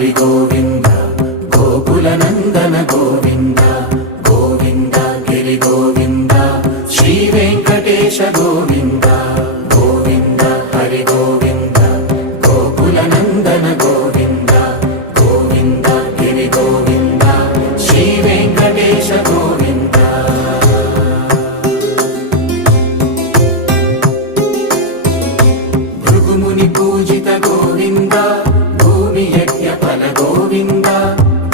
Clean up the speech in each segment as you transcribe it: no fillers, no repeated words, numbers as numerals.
హరి గోవింద గోకుల నందన గోవింద గోవింద గిరి గోవింద శ్రీ వెంకటేశ గోవింద గోవింద హరి గోవింద గోకుల నందన గోవింద గోవింద గిరి గోవింద శ్రీ వెంకటేశ గోవింద భృగుముని పూజిత గోవింద భూమి యజ్ఞ ఫల గోవింద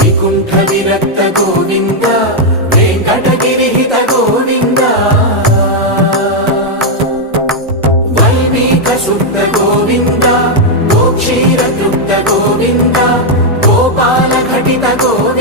వికుంఠ విరక్త గోవింద వెంకటగిరిహిత గోవింద వల్మీక శుద్ధ గోవింద గోక్షీర తృప్త గోవింద గోపాల ఘటిత గోవింద